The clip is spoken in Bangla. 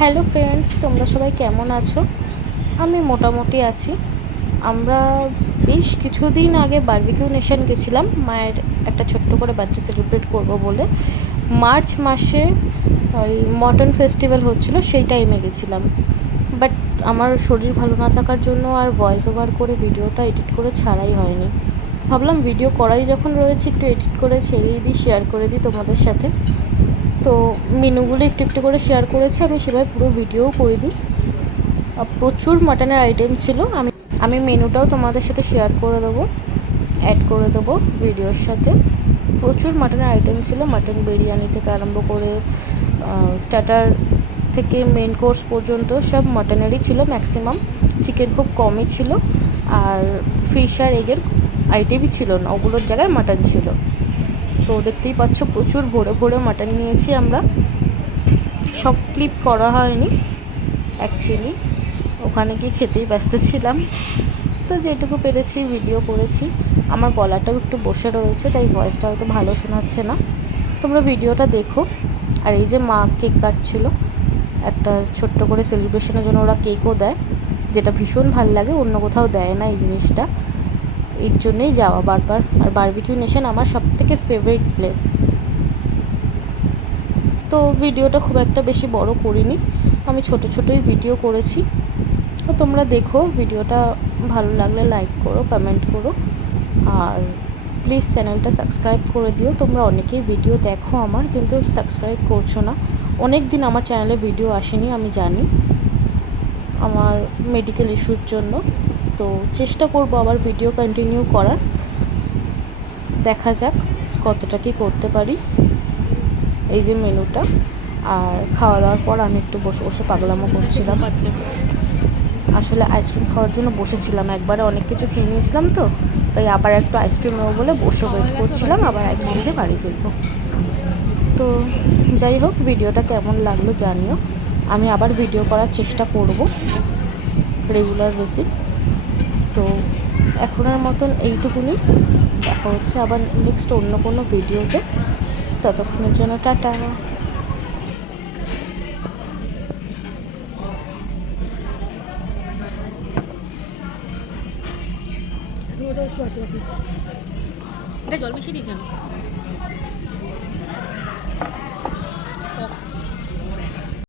হ্যালো ফ্রেন্ডস, তোমরা সবাই কেমন আছো? আমি মোটামুটি আছি। আমরা বেশ কিছুদিন আগে বারবিকিউ নেশন গেছিলাম মায়ের একটা ছোট্ট করে বার্থডে সেলিব্রেট করব বলে। মার্চ মাসে ওই মটন ফেস্টিভ্যাল হচ্ছিল, সেই টাইমে গেছিলাম। বাট আমার শরীর ভালো না থাকার জন্য আর ভয়েস ওভার করে ভিডিওটা এডিট করে ছাড়াই হয়নি। ভাবলাম ভিডিও করাই যখন রয়েছে একটু এডিট করে ছেড়েই দিই, শেয়ার করে দিই তোমাদের সাথে। তো মেনুগুলো একটু একটু করে শেয়ার করেছি, আমি সেভাবে পুরো ভিডিওও করিনি। প্রচুর মাটনের আইটেম ছিল। আমি মেনুটাও তোমাদের সাথে শেয়ার করে দেবো, অ্যাড করে দেবো ভিডিওর সাথে। প্রচুর মাটনের আইটেম ছিল, মাটন বিরিয়ানি থেকে আরম্ভ করে স্টার্টার থেকে মেন কোর্স পর্যন্ত সব মাটনেরই ছিল ম্যাক্সিমাম। চিকেন খুব কমই ছিল, আর ফিশ আর এগের আইটেমই ছিল না, ওগুলোর জায়গায় মাটন ছিল। তো দেখতেই পাচ্ছ প্রচুর ভরে ভরে মাটন নিয়েছি আমরা। সব ক্লিপ করা হয়নি অ্যাকচুয়ালি, ওখানে গিয়ে খেতেই ব্যস্ত ছিলাম। তো যেটুকু পেরেছি ভিডিও করেছি। আমার গলাটাও একটু বসে রয়েছে, তাই ভয়েসটা হয়তো ভালো শোনাচ্ছে না। তোমরা ভিডিওটা দেখো। আর এই যে মা কেক কাটছিল, একটা ছোট্ট করে সেলিব্রেশনের জন্য ওরা কেকও দেয়, যেটা ভীষণ ভালো লাগে, অন্য কোথাও দেয় না এই জিনিসটা। এর জন্যই যাওয়া বারবার। আর বারবিকিউ নেশন আমার সবথেকে ফেভারিট প্লেস। তো ভিডিওটা খুব একটা বেশি বড় করিনি, আমি ছোট ছোটোই ভিডিও করেছি। তো তোমরা দেখো ভিডিওটা, ভালো লাগলে লাইক করো, কমেন্ট করো, আর প্লিজ চ্যানেলটা সাবস্ক্রাইব করে দিও। তোমরা অনেকেই ভিডিও দেখো আমার, কিন্তু সাবস্ক্রাইব করছো না। অনেক দিন আমার চ্যানেলে ভিডিও আসেনি, আমি জানি, আমার মেডিকেল ইস্যুর জন্য। তো চেষ্টা করবো আবার ভিডিও কন্টিনিউ করার, দেখা যাক কতটা কি করতে পারি। এই যে মেনুটা, আর খাওয়া দাওয়ার পর আমি একটু বসে বসে পাগলামো করছিলাম। আসলে আইসক্রিম খাওয়ার জন্য বসেছিলাম, একবারে অনেক কিছু খেয়ে নিয়েছিলাম, তো তাই আবার একটু আইসক্রিম নেবো বলে বসে ওয়েট করছিলাম, আবার আইসক্রিম খেয়ে বাড়ি ফিরবো। তো যাই হোক, ভিডিওটা কেমন লাগলো জানিও। আমি আবার ভিডিও করার চেষ্টা করব রেগুলার বেসিক। তো এখনের মতন এইটুকুনি, দেখা হচ্ছে আবার নেক্সট অন্য কোনো ভিডিওতে। ততক্ষণের জন্য টাটা। এটা জল বেশি দিয়েছেন।